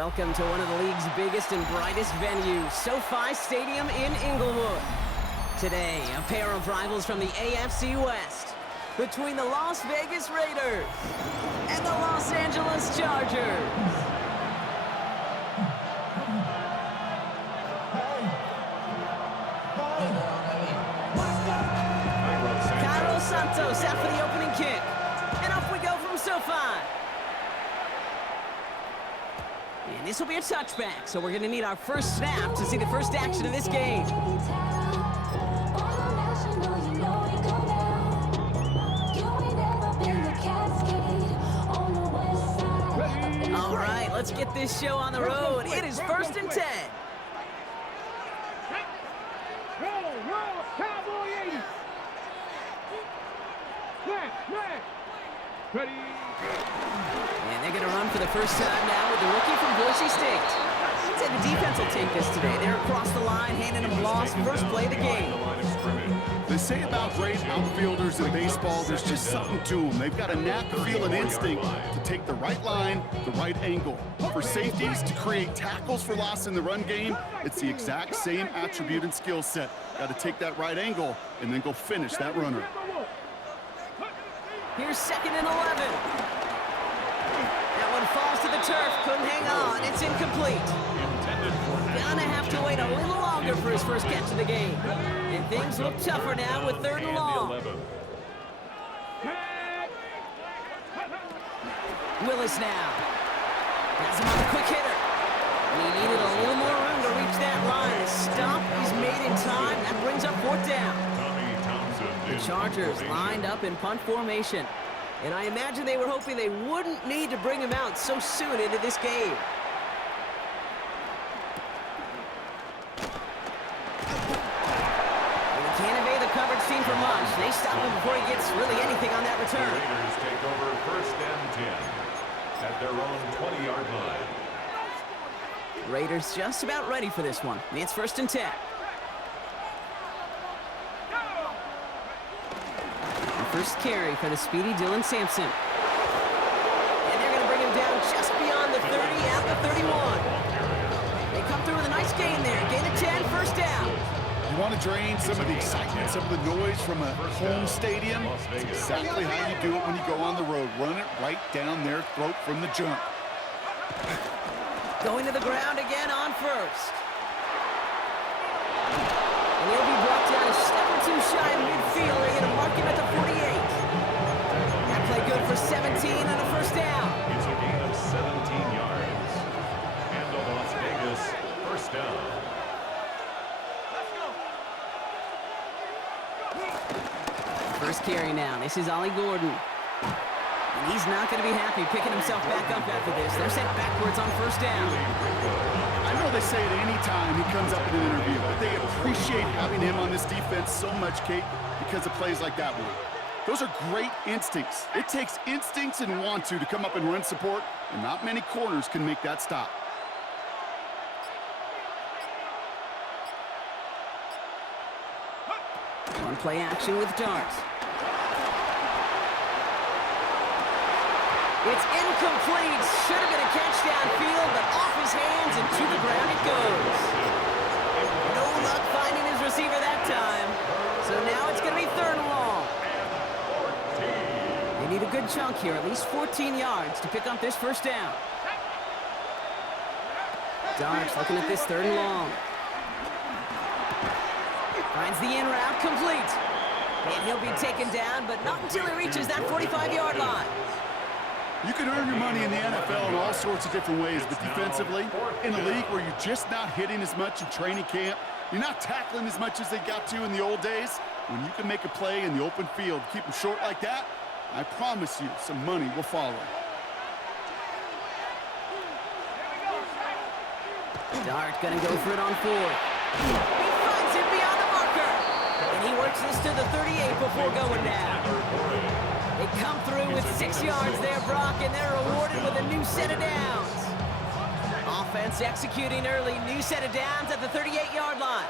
Welcome to one of the league's biggest and brightest venues, SoFi Stadium in Inglewood. Today, a pair of rivals from the AFC West, between the Las Vegas Raiders and the Los Angeles Chargers. Carlos Santos out for the opening kick. And off we go from SoFi. And this will be a touchback, so we're going to need our first snap to see the first action of this game. All right, let's get this show on the road. It is 1st and 10. Ready. And they're going to run for the first time now with the rookie from Boise State. I'd say the defense will take this today. They're across the line, handing them loss, first play of the game. They say about great outfielders in baseball, there's just something to them. They've got a knack, feel, and instinct to take the right line, the right angle. For safeties, to create tackles for loss in the run game, it's the exact same attribute and skill set. Got to take that right angle and then go finish that runner. Here's 2nd and 11. That one falls to the turf. Couldn't hang on. It's incomplete. Gonna have to wait a little longer for his first catch of the game. And things look tougher now with 3rd and long. Willis now. Has him on the quick hitter. He needed a little more room to reach that line. The stop is made in time. That brings up 4th down. The Chargers lined up in punt formation. And I imagine they were hoping they wouldn't need to bring him out so soon into this game. And they can't evade the coverage team for much. They stop him before he gets really anything on that return. The Raiders take over 1st and 10 at their own 20-yard line. Raiders just about ready for this one. It's 1st and 10. First carry for the speedy Dylan Sampson. And they're going to bring him down just beyond the 30 at the 31. They come through with a nice gain there. Gain of 10, 1st down. You want to drain some of the excitement, some of the noise from a home stadium? It's exactly how you do it when you go on the road. Run it right down their throat from the jump. Going to the ground again on 1st. And he'll be brought down a step or two shy of midfield. They're going to mark him at the 48. That play good for 17 and a 1st down. It's a gain of 17 yards. And the Las Vegas 1st down. First carry now. This is Ollie Gordon. And he's not going to be happy picking himself back up after this. They're sent backwards on 1st down. I know they say it any time he comes up in an interview, but they appreciate having him on this defense so much, Kate, because of plays like that one. Those are great instincts. It takes instincts and want to come up and run support, and not many corners can make that stop. One play action with darts. It's incomplete. Should have been a catch downfield, but off his hands and to the ground it goes. No luck finding his receiver that time. So now it's going to be 3rd and long. They need a good chunk here, at least 14 yards to pick up this 1st down. Darts looking at this 3rd and long. Finds the in route complete. And he'll be taken down, but not until he reaches that 45-yard line. You can earn your money in the NFL in all sorts of different ways, but defensively, in a league where you're just not hitting as much in training camp, you're not tackling as much as they got to in the old days, when you can make a play in the open field, keep them short like that, I promise you some money will follow. Dart gonna go for it on 4th. He finds it beyond the marker. And he works this to the 38 before going down. They come through with 6 yards there, Brock, and they're rewarded with a new set of downs. Offense executing early, new set of downs at the 38-yard line.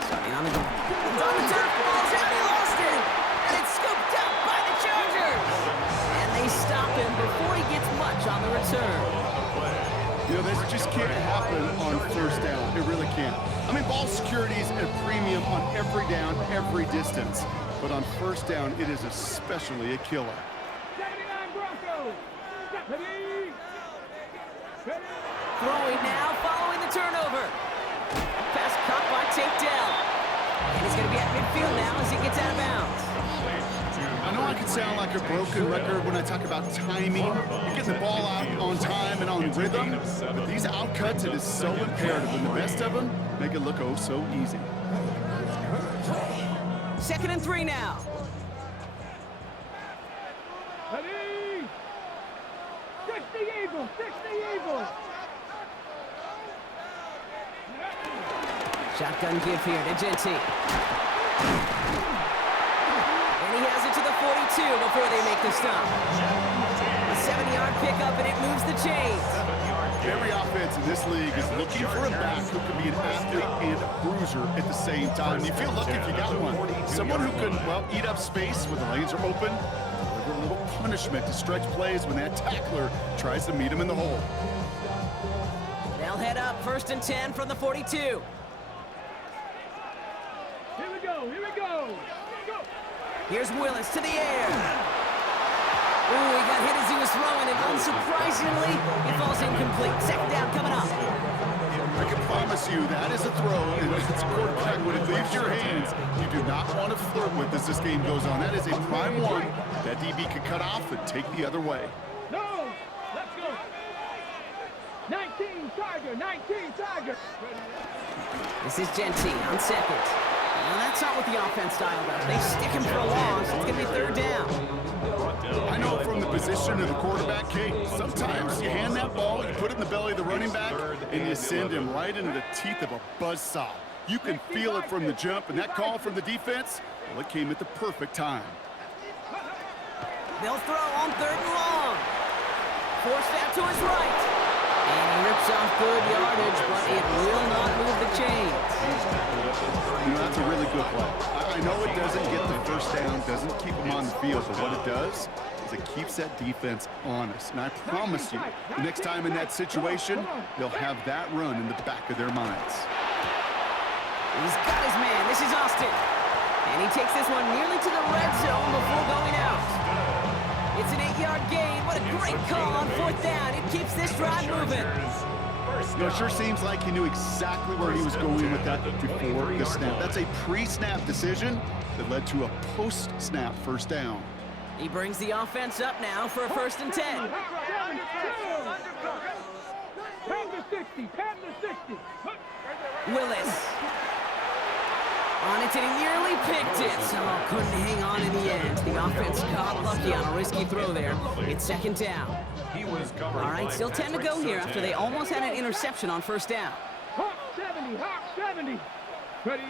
Starting on the turf, ball's out, he lost it, and it's scooped up by the Chargers. And they stop him return. You know, this just can't happen on first down. It really can't. I mean, ball security is at a premium on every down, every distance. But on first down, it is especially a killer. Throwing now, following the turnover. Pass caught by takedown. And he's going to be at midfield now as he gets out of bounds. I know I can sound like a broken record when I talk about timing. You get the ball out on time and on rhythm. But these outcuts, it is so imperative. And the best of them make it look oh so easy. 2nd and 3 now. Ready? 60 Eagles, 60 Eagles. Shotgun give here to Genty. And he has it to the 42 before they make the stop. A 7-yard pickup, and it moves the chains. Every offense in this league is looking for a back who can be an athlete and a bruiser at the same time. You feel lucky if you got one. Someone who can, well, eat up space when the lanes are open, deliver a little punishment to stretch plays when that tackler tries to meet him in the hole. They'll head up 1st and 10 from the 42. Here we go, here we go. Go. Here's Willis to the air. Ooh, he got hit as he was throwing, and unsurprisingly, he falls incomplete. 2nd down coming up. I can promise you that is a throw, and it's a quarterback when it leaves your hands, you do not want to flirt with as this game goes on. That is a prime one that DB could cut off and take the other way. No, let's go. 19 Tiger, 19 Tiger. This is Genty on 2nd. Well, that's not what the offense style does. They stick him for a loss. It's going to be 3rd down. I know from the position of the quarterback, Kate, sometimes you hand that ball, you put it in the belly of the running back, and you send him right into the teeth of a buzzsaw. You can feel it from the jump, and that call from the defense, well, it came at the perfect time. They'll throw on 3rd and long. Forced out to his right. And he rips off good yardage, but it will not move the chains. You know, that's a really good play. I know it doesn't get the first down, doesn't keep them on the field, but what it does is it keeps that defense honest. And I promise you, the next time in that situation, they'll have that run in the back of their minds. He's got his man. This is Austin. And he takes this one nearly to the red zone before going out. It's an 8-yard gain. What a great call on 4th down. It keeps this drive moving. You know, it sure seems like he knew exactly where he was going with that before the snap. That's a pre-snap decision that led to a post-snap first down. He brings the offense up now for a 1st and 10. 10 to 60, 10 to 60. Willis. On it, and he nearly picked it. Oh, couldn't hang on in the end. The offense got lucky on a risky throw there. It's 2nd down. All right, still 10 to go here after they almost had an interception on 1st down. Hawk 70, Hawk 70. Ready?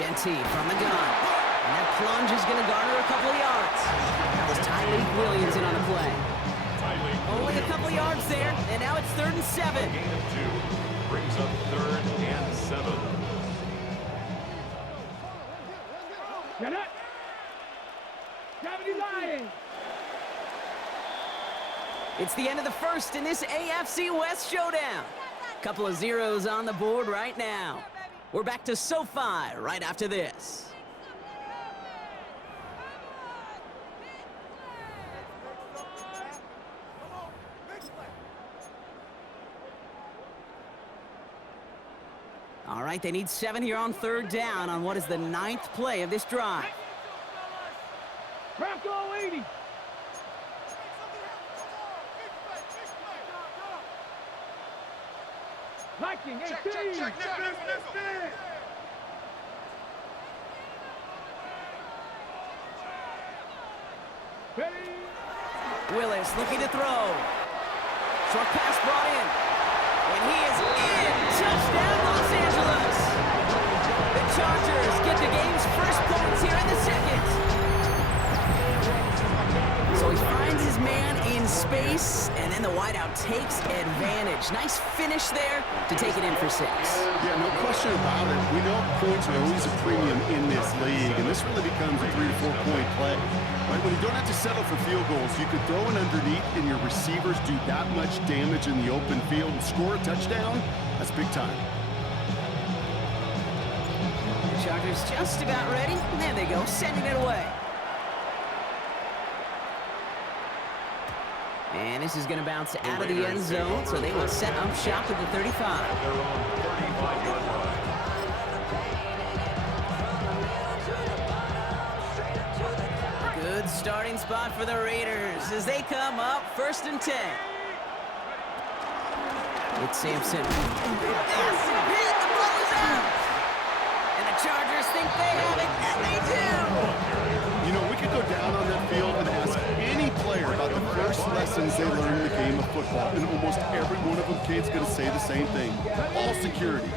Genty from the gun. And that plunge is going to garner a couple of yards. That was Tyleek Williams in on the play. Only a couple of yards there, and now it's 3rd and 7. Gain of 2 brings up 3rd and 7. Get it. 70 Lions. It's the end of the 1st in this AFC West showdown. Couple of zeros on the board right now. We're back to SoFi right after this. All right, they need 7 here on 3rd down on what is the 9th play of this drive. Bronco 80. Viking 18. Check. Ready? Willis looking to throw. Short pass brought in. And he is in. Touchdown, Los Angeles. The Chargers get the game's first points here in the 2nd. So he finds his man in space, and then the wideout takes advantage. Nice finish there to take it in for 6. Yeah, no question about it. We know points are always a premium in this league, and this really becomes a 3 to 4 point play. Right? When you don't have to settle for field goals, you could throw it underneath and your receivers do that much damage in the open field and score a touchdown. That's big time. The Chargers just about ready. There they go, sending it away. And this is going to bounce out of the end zone, so they will set up shop at the 35. They're on 35-yard line. Good starting spot for the Raiders as they come up 1st and 10. It's Sampson. Massive hit, the ball is out! And the Chargers think they have it, and they do! You know, we could go down on that field and ask any player about the first lessons they learned in the game of football, and almost every one of them kids going to say the same thing. Ball security.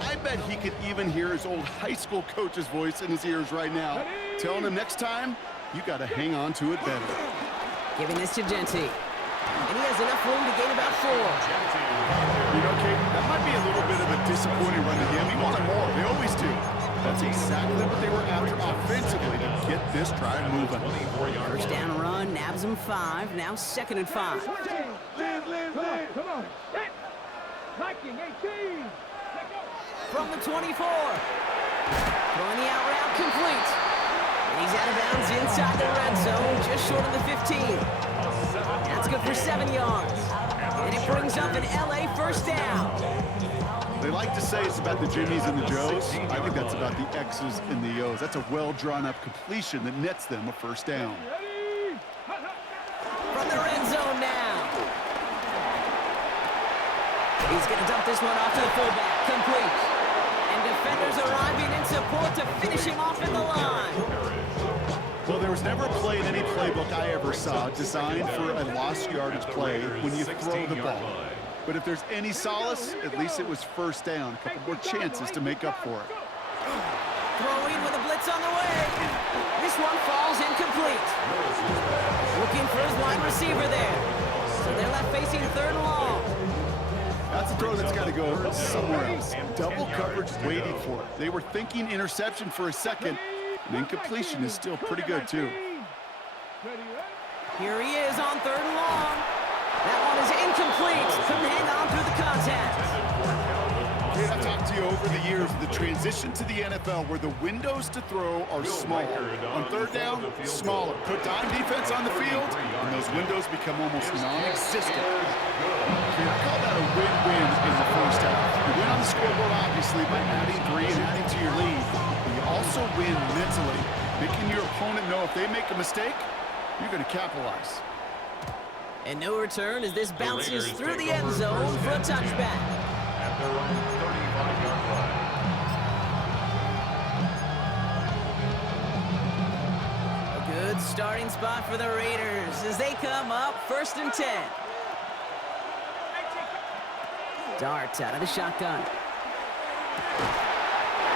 I bet he could even hear his old high school coach's voice in his ears right now, telling him next time, you got to hang on to it better. Giving this to Genty. And he has enough room to gain about 4. You know, Kate, that might be a little bit of a disappointing run to him. He wanted more. They always do. That's exactly what they were after offensively to get this drive moving. First down run, nabs him 5. Now 2nd and 5. Come on. Hiking 18. From the 24. Throwing the out route complete. And he's out of bounds inside the red zone, just short of the 15. That's good for 7 yards. And it brings up an LA first down. They like to say it's about the Jimmies and the Joes. I think that's about the X's and the O's. That's a well-drawn-up completion that nets them a first down. From the red zone now. He's going to dump this one off to the fullback. Complete. And defenders arriving in support to finish him off in the line. Well, there was never a play in any playbook I ever saw designed for a lost yardage play when you throw the ball. But if there's any solace, at least it was first down. A couple more chances to make up for it. Throwing with a blitz on the way. This one falls incomplete. Looking for his wide receiver there. So they're left facing 3rd and long. That's a throw that's got to go somewhere else. Double coverage waiting for it. They were thinking interception for a second, and incompletion is still pretty good, too. Here he is on 3rd and long. That one is incomplete. Couldn't hang on through the contact. Kate, I've talked to you over the years, the transition to the NFL where the windows to throw are smaller. On 3rd down, smaller. Put dime defense on the field, and those windows become almost non-existent. Kate, I call that a win-win in the first half. You win on the scoreboard, obviously, by adding 3 and adding to your lead. But you also win mentally, making your opponent know if they make a mistake, you're going to capitalize. And no return as this bounces through the end zone for a touchback. At their own 35-yard line. A good starting spot for the Raiders as they come up 1st and 10. Dart out of the shotgun.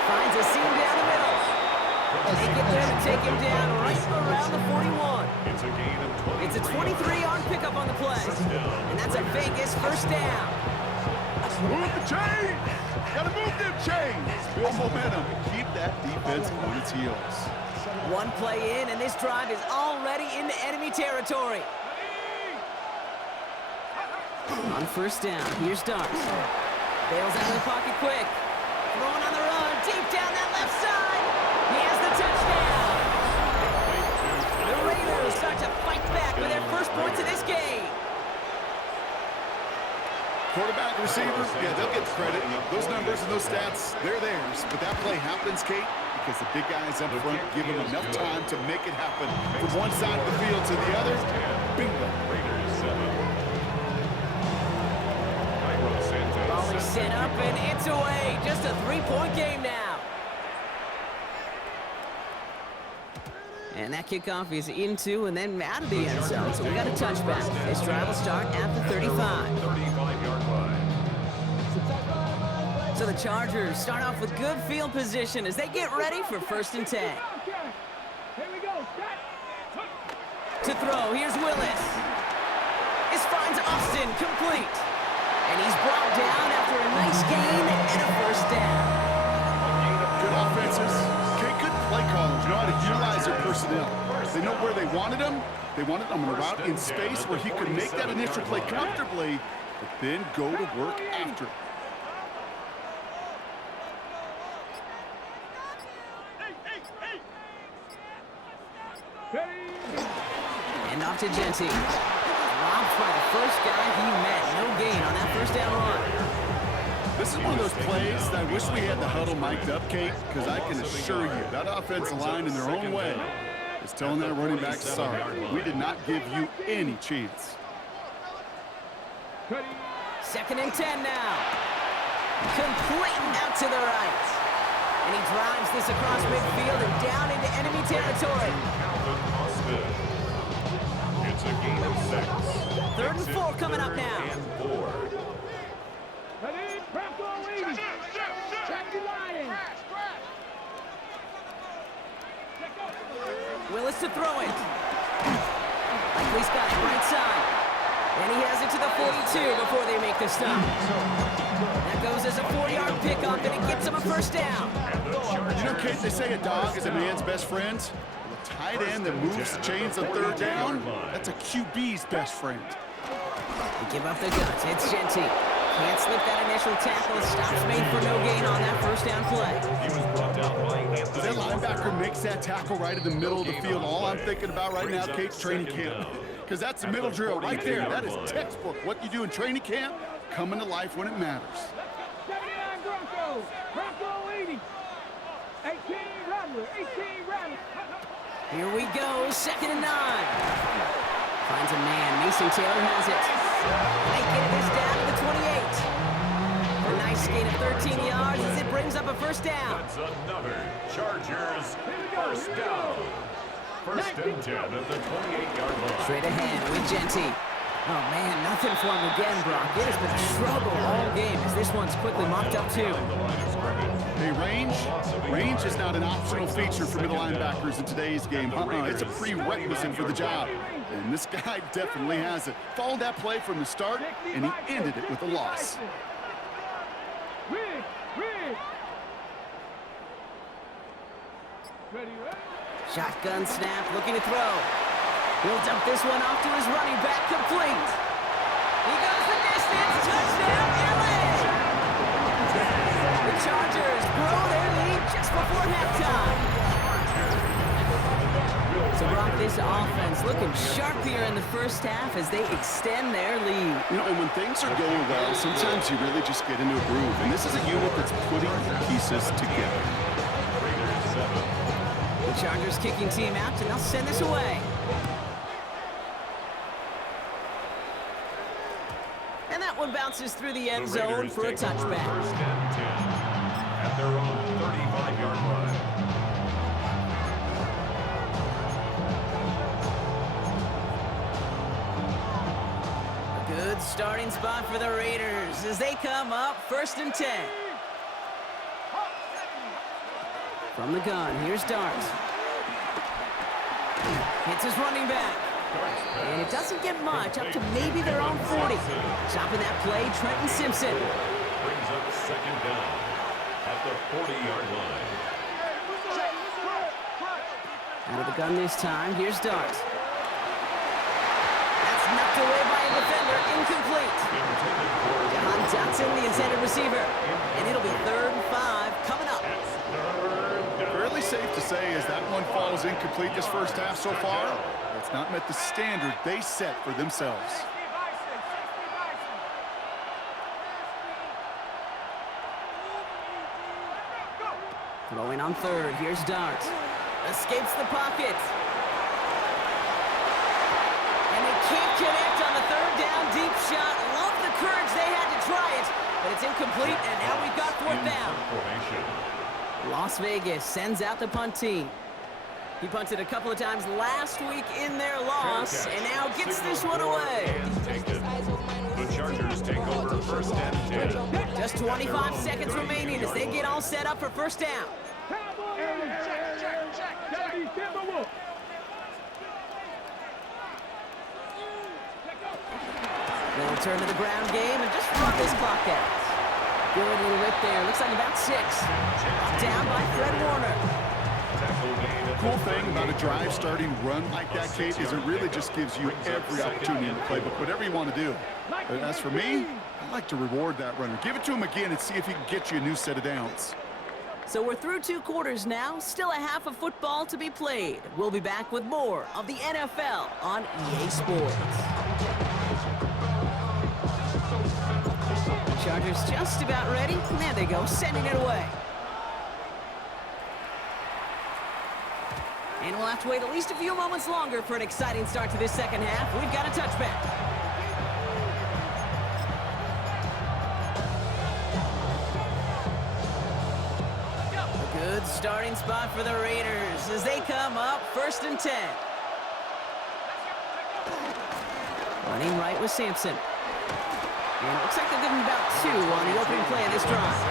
Finds a seam down the middle. They get there to take him down right around the 41. It's a gain of 20. It's a 23-yard pickup on the play. And that's a Vegas first down. Move the chain! Gotta move them chains! Build momentum. Keep that defense on its heels. One play in, and this drive is already into enemy territory. On 1st down, here's Dart. Bails out of the pocket quick. Throwing on the run, deep down that left side. He has the touchdown. The Raiders start to fight back with their first points of this game. Quarterback, receiver, yeah, they'll get the credit. Those numbers and those stats, they're theirs. But that play happens, Kate, because the big guys up front give them enough time to make it happen. From one side of the field to the other, bingo. Ball is set up, and it's away. Just a 3-point game now. And that kickoff is into and then out of the end zone. So we got a touchback. This drive will start at the 35. 35-yard line. So the Chargers start off with good field position as they get ready for 1st and 10. Here we go. To throw, here's Willis. incomplete. And he's brought down after a nice gain and a first down. Good offenses. Okay, good play callers. Know how to utilize their personnel. They know where they wanted him. They wanted him on a route in space where he could make that initial play comfortably, but then go to work after it. And off to Genty. Robbed by the first guy he met. No gain on that first down run. This is one of those plays that I wish we had the huddle mic'd up, Kate, because I can assure you that offensive line in their own way is telling that running back, sorry, we did not give you any chance. 2nd and 10 now. Complete out to the right. And he drives this across midfield and down into enemy territory. It's a gain of 6. 3rd and 4 coming up now. Willis to throw it. Likely's got it right side. And he has it to the 42 before they make the stop. That goes as a 4-yard pickup, and it gets him a first down. You know, Kate, they say a dog is a man's best friend. Well, a tight end that moves the chains on 3rd down, that's a QB's best friend. They give up the guts. It's Genty. Can't slip that initial tackle. Stops made for no gain on that first down play. He was brought down by Anthony. That linebacker makes that tackle right in the middle of the field. All I'm thinking about right now, Kate's training camp. Because that's the middle drill right there. That is textbook. What you do in training camp, coming to life when it matters. 79 Broncos. Bronco 80. 18 Rattler. 18 Rattler. Here we go. 2nd and 9. Finds a man. Mason Taylor has it. They get this down to the 28. A nice gain of 13 yards as it brings up a first down. That's another Chargers first down. 1st and 10 at the 28-yard line. Straight ahead with Genty. Oh, man, nothing for him again, Brock. It has been trouble all game as this one's quickly mopped up, too. Hey, range is not an optional feature for middle linebackers in today's game. It's a prerequisite for the job. And this guy definitely has it. Followed that play from the start, and he ended it with a loss. Shotgun snap, looking to throw. He'll dump this one off to his running back, complete. He goes the distance, touchdown, LA! The Chargers grow their lead just before halftime. So Brock, this offense looking sharp here in the first half as they extend their lead. You know, and when things are going well, sometimes you really just get into a groove. And this is a unit that's putting pieces together. The Chargers kicking team out, and they'll send this away. And that one bounces through the end zone for a touchback. 1st and 10 at their own 35-yard line. A good starting spot for the Raiders as they come up 1st and 10. From the gun, here's Dart. Hits his running back. And it doesn't get much, up to maybe their own 40. Stopping that play, Trenton Simpson. Brings up 2nd down at the 40-yard line. Out of the gun this time, here's Dart. That's knocked away by a defender, incomplete. John Johnson, the intended receiver. And it'll be 3rd and 5 coming up. Fairly safe to say as that one falls incomplete this first half so far, it's not met the standard they set for themselves. Throwing on 3rd, here's Dart. Escapes the pocket. And they can't connect on the 3rd down deep shot. Love the courage they had to try it, but it's incomplete, and now we've got 4th down. Las Vegas sends out the punt team. He punted a couple of times last week in their loss, and now gets this one away. The Chargers take over 1st and 10. Just 25 seconds remaining as they get all set up for 1st down. They'll turn to the ground game and just run this clock out. Good little rip there. Looks like about 6. Brought down by Fred Warner. Cool thing about a drive starting run like that, Kate, is it really just gives you every opportunity in the playbook, whatever you want to do. But as for me, I like to reward that runner. Give it to him again and see if he can get you a new set of downs. So we're through 2 quarters now. Still a half of football to be played. We'll be back with more of the NFL on EA Sports. Chargers just about ready. There they go, sending it away. And we'll have to wait at least a few moments longer for an exciting start to this second half. We've got a touchback. A good starting spot for the Raiders as they come up 1st and 10. Running right with Sampson. And it looks like they'll give him about 2 on the opening play of this drive.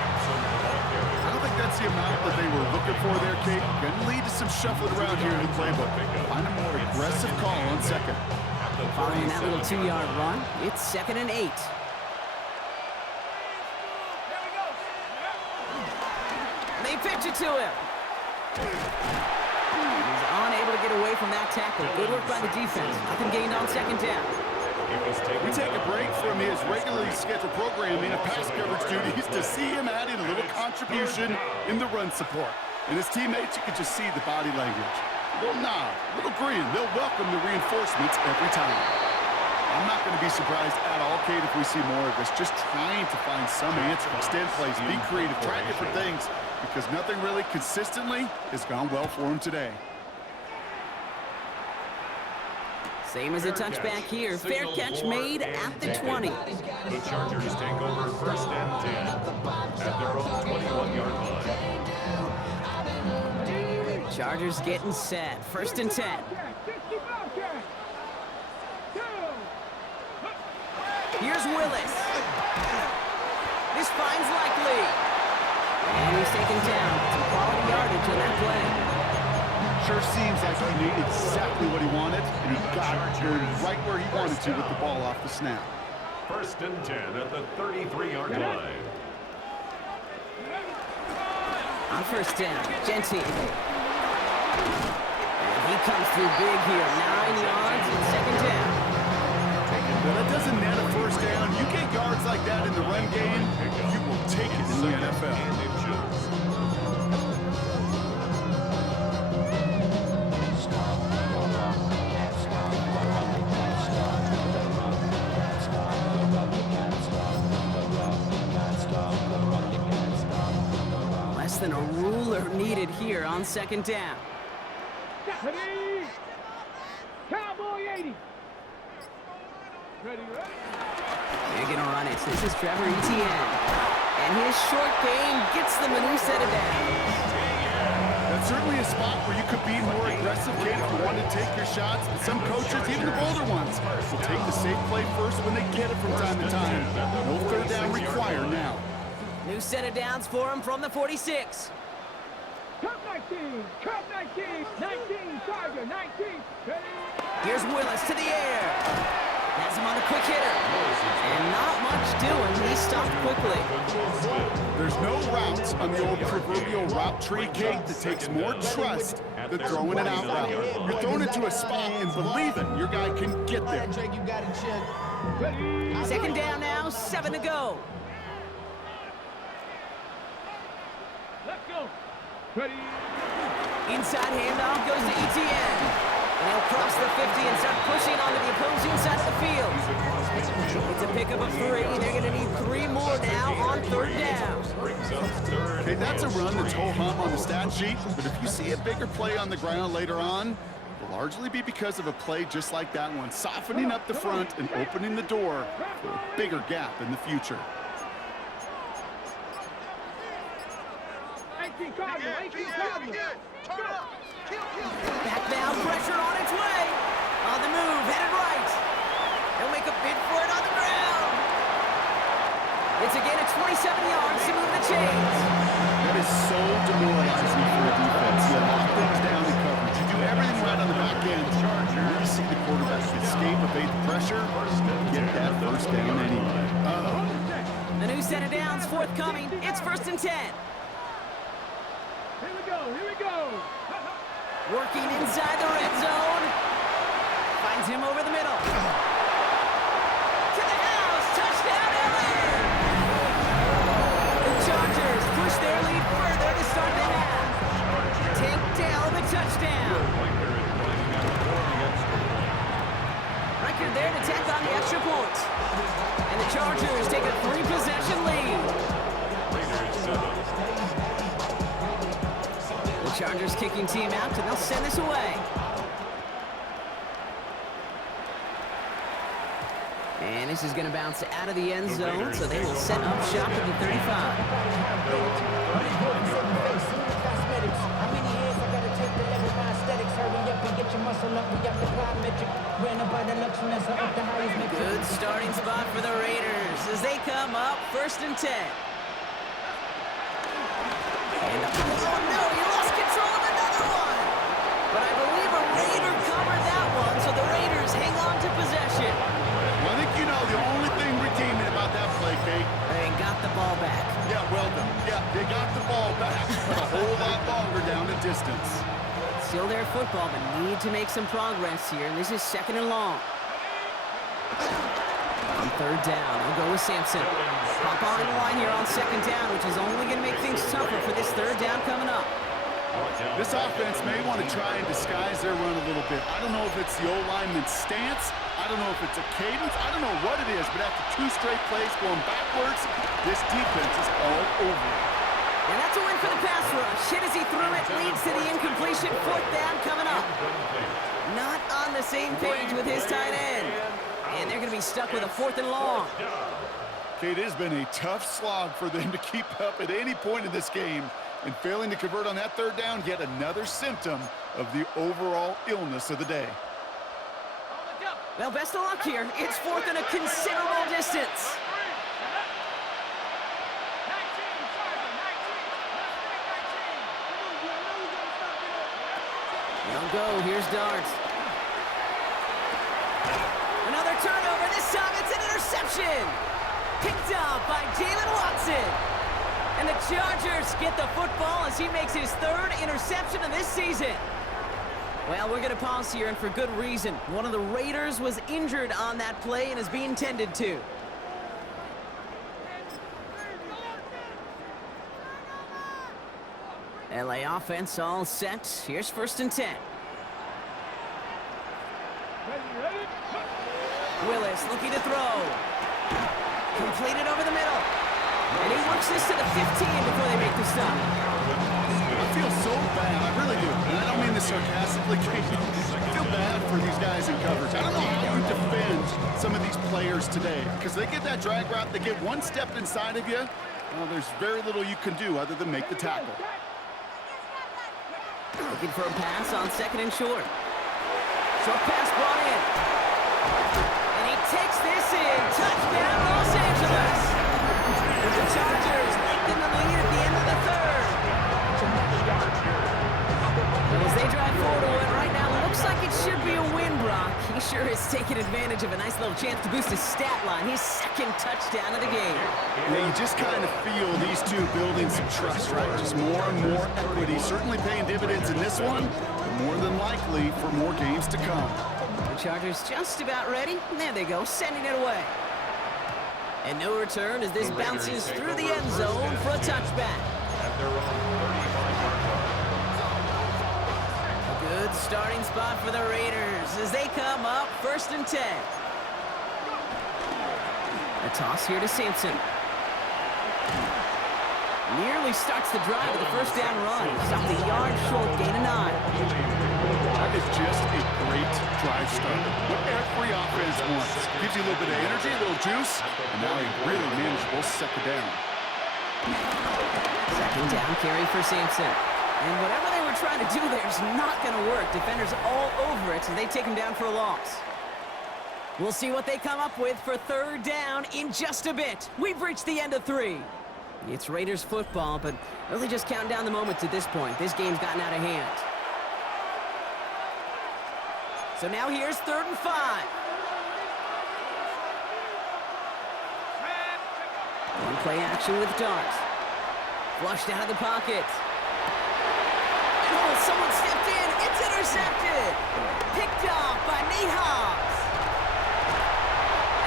I don't think that's the amount that they were looking for there, Kate. Going to lead to some shuffling around here in the playbook. Find a more aggressive call on second. Following that little 2-yard run, it's 2nd and 8. They pitch it to him. He's unable to get away from that tackle. Good work by the defense. Nothing gained on 2nd down. We take a break from his regularly scheduled programming of pass coverage duties to see him add in a little contribution in the run support. And his teammates, you can just see the body language. A little nod, a little grin. They'll welcome the reinforcements every time. I'm not going to be surprised at all, Kate, if we see more of this. Just trying to find some answer, extend plays, be creative, try different things, because nothing really consistently has gone well for him today. Same as a touchback here. Fair catch made at the 20. The Chargers take over 1st and 10 at their own 21-yard line. Chargers getting set. 1st and 10. Here's Willis. This finds Likely. And he's taken down. Some quality yardage on that play. Sure seems like he knew exactly what he wanted, and he got it right where he wanted to with the ball off the snap. 1st and 10 at the 33-yard line. On 1st down, Gentile. And he comes through big here. 9 yards and 2nd down. Well, that doesn't net a 1st down. You get yards like that in the run game, you will take it in the NFL. Less than a ruler needed here on 2nd down. Ready? Cowboy 80. Ready, ready. They're going to run it. This is Trevor Etienne. And his short game gets them a new set of downs. That's certainly a spot where you could be more aggressive, Kate, if you want to take your shots. But some coaches, even the bolder ones, will take the safe play first when they get it from time to time. No 3rd down required now. New set of downs for him from the 46. Cup 19, Cup 19, 19, Tiger, 19. Ready? Here's Willis to the air. Has him on a quick hitter. And not much doing. He stopped quickly. There's no routes on the old proverbial route tree, Kate, that takes more trust than throwing an out route. You're thrown into a spot and believing your guy can get there. Ready? 2nd down now, 7 to go. Let's go. Ready? Inside handoff goes to Etienne. And he'll cross the 50 and start pushing onto the opposing side of the field. It's a pickup of 3. They're going to need 3 more now on 3rd down. Okay, that's a run that's ho-hum on the stat sheet, but if you see a bigger play on the ground later on, it'll largely be because of a play just like that one, softening up the front and opening the door for a bigger gap in the future. 18 Cardinal, 18 Cardinal. Back now, pressure on its way. On the move, headed right. He'll make a bid for it on the ground. It's again at 27 yards to move the chains. That is so demoralizing for a defense. You lock things down in coverage. You do everything right on the back end. You really see the quarterback escape, evade the pressure, get that 1st first down anyway. The new set of downs forthcoming. It's 1st and 10. Here we go, here we go. Working inside the red zone. Finds him over the middle. To the house. Touchdown, LA. The Chargers push their lead further to start the half. Take Dale the touchdown. Record there to tack on the extra point. And the Chargers take a 3-possession lead. The Chargers kicking team out, and they'll send this away. And this is going to bounce out of the end zone, so they will set up shop at the 35. Good starting spot for the Raiders as they come up 1st and 10. And oh no, he lost control of another one. But I believe a Raider covered that one, so the Raiders hang on to possession. Well, I think you know the only thing redeeming about that play, Kate. They got the ball back. Yeah, well done. Yeah, they got the ball back, but a whole lot longer down the distance. Still their football, but need to make some progress here, and this is 2nd and long. On 3rd down, they'll go with Sampson. Hop on in the line here on 2nd down, which is only going to make things tougher for this 3rd down coming up. This offense may want to try and disguise their run a little bit. I don't know if it's the O-lineman's stance. I don't know if it's a cadence. I don't know what it is, but after 2 straight plays going backwards, this defense is all over it. And that's a win for the pass rush. Hit as he threw it, leads to the incompletion. 4th down coming up. Not on the same page with his tight end. And they're going to be stuck with a 4th and long. Kate, it has been a tough slog for them to keep up at any point in this game. And failing to convert on that 3rd down, yet another symptom of the overall illness of the day. Well, best of luck here. It's 4th and a considerable distance. They'll go. Here's Dart. Another turnover. This time it's an interception. Picked up by Jalen Watson. And the Chargers get the football as he makes his 3rd interception of this season. Well, we're going to pause here, and for good reason. One of the Raiders was injured on that play and is being tended to. LA offense all set. Here's 1st and 10. Willis looking to throw. Completed over the middle. And he works this to the 15 before they make the stop. I feel so bad. I really do. And I don't mean this sarcastically, Kate. I feel bad for these guys in coverage. I don't know how you defend some of these players today. Because they get that drag route, they get one step inside of you. Well, there's very little you can do other than make the tackle. Looking for a pass on 2nd and short. Short pass brought in. And he takes this in. Touchdown, Los Angeles. The Chargers lengthen the lead at the end of the 3rd. Well, as they drive forward to win right now, looks like it should be a win, Brock. He sure is taking advantage of a nice little chance to boost his stat line. His 2nd touchdown of the game. Yeah, you just kind of feel these two building some trust, right? Just more and more equity. Certainly paying dividends in this one, but more than likely for more games to come. The Chargers just about ready. There they go, sending it away. And no return as this bounces through the end zone for a touchback. A good starting spot for the Raiders as they come up 1st and 10. A toss here to Sampson. Nearly starts the drive with the 1st down run. Stopped a yard short, gain of 9. That is just a great drive start. What every offense wants. Gives you a little bit of energy, a little juice, and now a really manageable 2nd down. 2nd down carry for Sampson. And whatever they were trying to do there is not going to work. Defenders all over it, so they take him down for a loss. We'll see what they come up with for 3rd down in just a bit. We've reached the end of 3. It's Raiders football, but really just counting down the moments at this point. This game's gotten out of hand. So now here's 3rd and 5. And play action with Darks. Flushed out of the pocket. Oh, someone stepped in. It's intercepted. Picked off by Nate Hobbs.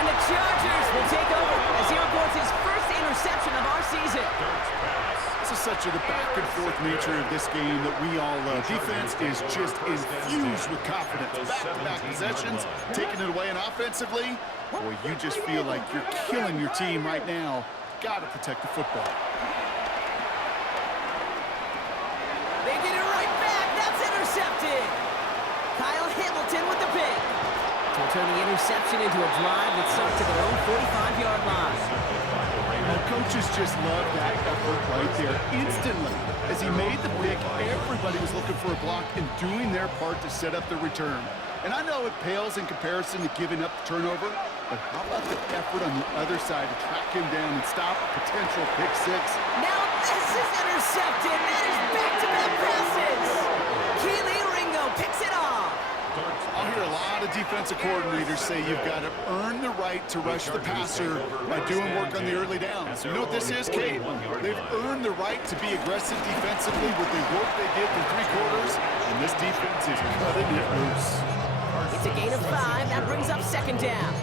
And the Chargers will take over as he reports his first interception of our season. This is such a back-and-forth nature of this game that we all love. Defense is just infused with confidence. Back-to-back possessions, taking it away, and offensively, boy, you just feel like you're killing your team right now. Got to protect the football. They get it right back. That's intercepted. Kyle Hamilton with the pick. To turn the interception into a drive that starts at their own 45-yard line. Well, coaches just love that effort right there. Instantly, as he made the pick, everybody was looking for a block and doing their part to set up the return. And I know it pales in comparison to giving up the turnover, but how about the effort on the other side to track him down and stop a potential pick six? Now this is intercepted. That is back-to-back passes. Keely Ringo picks it off. I'll hear a lot of defensive coordinators say you've got to earn the right to rush the passer by doing work on the early downs. You know what this is, Kate? They've earned the right to be aggressive defensively with the work they did through 3 quarters, and this defense is cutting it loose. It's a gain of 5. That brings up second down.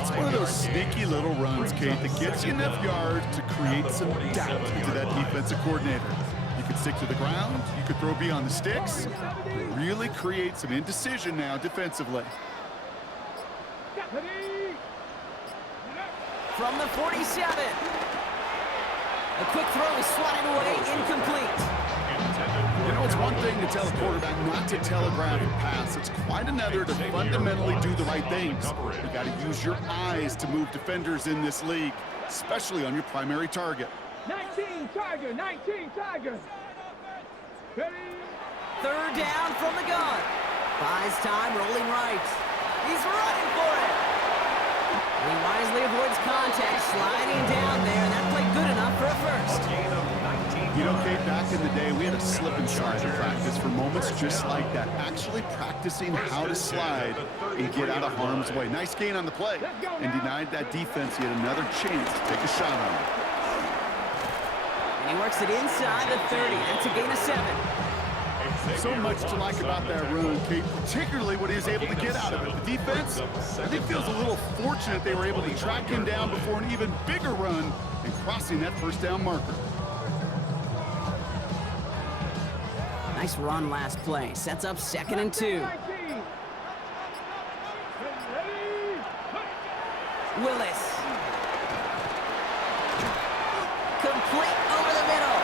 It's one of those sneaky little runs, Kate, that gets you enough yards to create some doubt into that defensive coordinator. You can stick to the ground, you could throw beyond the sticks, really create some indecision now defensively. From the 47. A quick throw is swatted away, incomplete. You know, it's one thing to tell a quarterback not to telegraph a pass. It's quite another to fundamentally do the right things. You got to use your eyes to move defenders in this league, especially on your primary target. 19 Tiger, 19 Tiger. Ready? Third down from the gun. Buys time, rolling right. He's running for it. He wisely avoids contact, sliding down there, and that played good enough for a first. You know, Kate, back in the day, we had a slip and slide in practice for moments just like that. Actually practicing how to slide and get out of harm's way. Nice gain on the play, and denied that defense yet another chance to take a shot on him. And he works it inside the 30. That's a gain of 7. So much to like about that run, Kate, particularly what he was able to get out of it. The defense, I think, feels a little fortunate they were able to track him down before an even bigger run and crossing that first down marker. Nice run last play. Sets up 2nd and 2. Willis. Complete over the middle.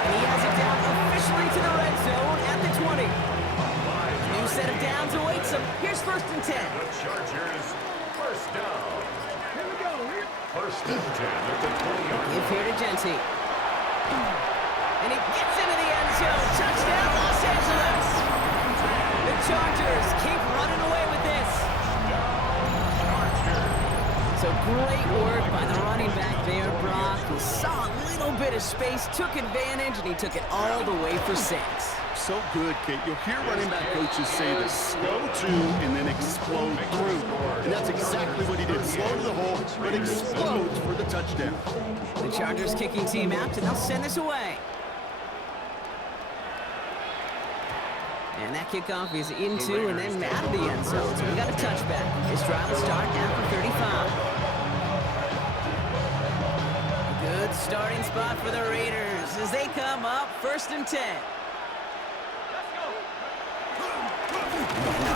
And he has it down officially to the red zone at the 20. New set of downs awaits him. Here's 1st and 10. The Chargers, first down. Here we go. First and 10 at the 20-yard Give here to Genty. And he gets into the end zone. Touchdown, Los Angeles. The Chargers keep running away with this. So great work by the running back there, Brock. He saw a little bit of space, took advantage, and he took it all the way for 6. So good, Kate. You'll hear running back coaches say to slow to and then explode through. And that's exactly what he did. Slow to the hole, but explodes for the touchdown. The Chargers kicking team out, and they'll send this away. And that kickoff is into and then out of the end zone. So we got a touchback. This drive will start after 35. Good starting spot for the Raiders as they come up 1st and 10.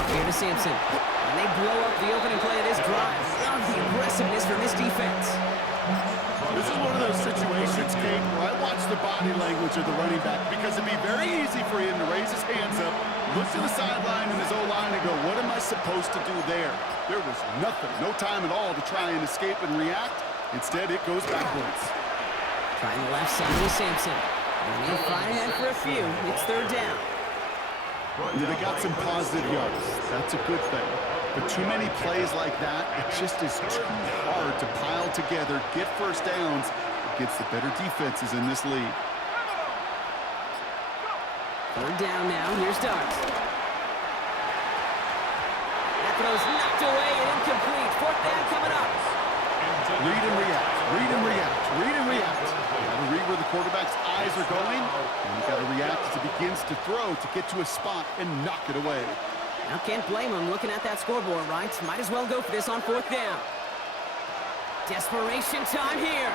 Here to Sampson. And they blow up the opening play of this drive. Love the aggressiveness from this defense. This is one of those situations, Kate, where I watch the body language of the running back because it'd be very easy for him to raise his hands up, look to the sideline and his O-line and go, what am I supposed to do there? There was nothing, no time at all to try and escape and react. Instead, it goes backwards. Trying the left side with Sampson. And he'll fly ahead for a few. It's 3rd down. They got some positive yards. That's a good thing. But too many plays like that, it just is too hard to pile together, get first downs against the better defenses in this league. 3rd down now. Here's Darks. That throw's knocked away and incomplete. 4th down coming up. Read and react. Read and react. has to throw to get to a spot and knock it away. Now can't blame him looking at that scoreboard, right? Might as well go for this on 4th down. Desperation time here.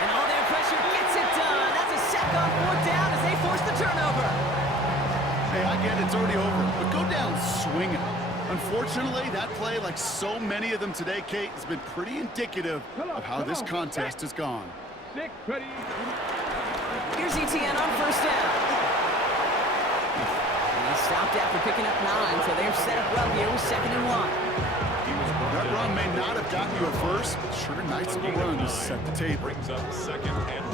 And all their pressure gets it done. That's a sack on 4th down as they force the turnover. Hey, I get it's already over, but go down swinging. Unfortunately, that play, like so many of them today, Kate, has been pretty indicative of how this contest has gone. 6, ready. Here's ETN on 1st down. And he stopped after picking up 9, so they're set up well here with 2nd and 1. That run may not have gotten you a first, but sure, nice little run to set the table. Brings up 2nd and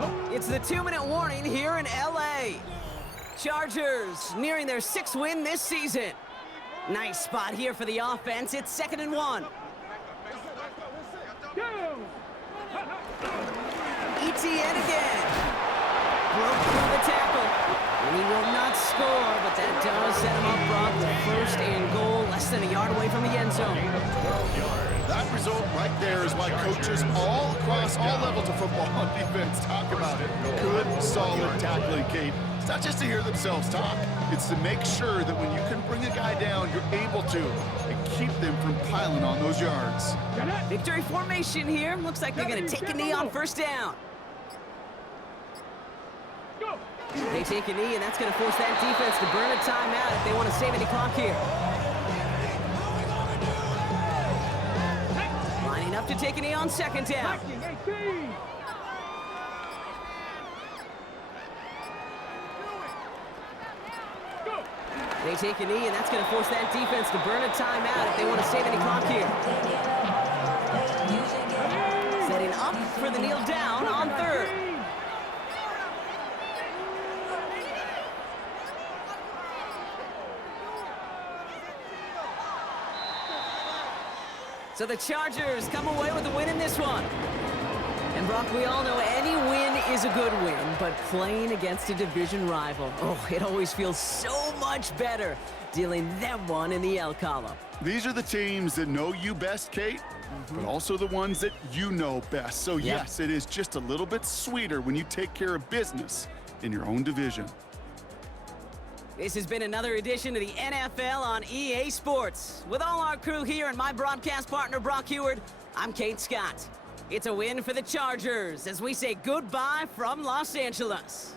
1. It's the 2-minute warning here in L.A. Chargers nearing their 6th win this season. Nice spot here for the offense. It's 2nd and 1. ETN again. Broke through the tackle. And he will not score, but that does set him up, Brock, with 1st and goal, less than a yard away from the end zone. That result right there is why coaches all across all levels of football on defense talk about it. Good, solid tackling, Kate. It's not just to hear themselves talk. It's to make sure that when you can bring a guy down, you're able to, and keep them from piling on those yards. Victory formation here. Looks like they're going to take a knee on 1st down. They take a knee, and that's going to force that defense to burn a timeout if they want to save any clock here. Lining up to take a knee on 2nd down. They take a knee, and that's going to force that defense to burn a timeout if they want to save any clock here. Setting up for the kneel down on 3rd. So the Chargers come away with a win in this one. And Brock, we all know any win is a good win, but playing against a division rival, oh, it always feels so much better dealing them one in the L column. These are the teams that know you best, Kate, but also the ones that you know best. So yes, it is just a little bit sweeter when you take care of business in your own division. This has been another edition of the NFL on EA Sports. With all our crew here and my broadcast partner, Brock Heward, I'm Kate Scott. It's a win for the Chargers as we say goodbye from Los Angeles.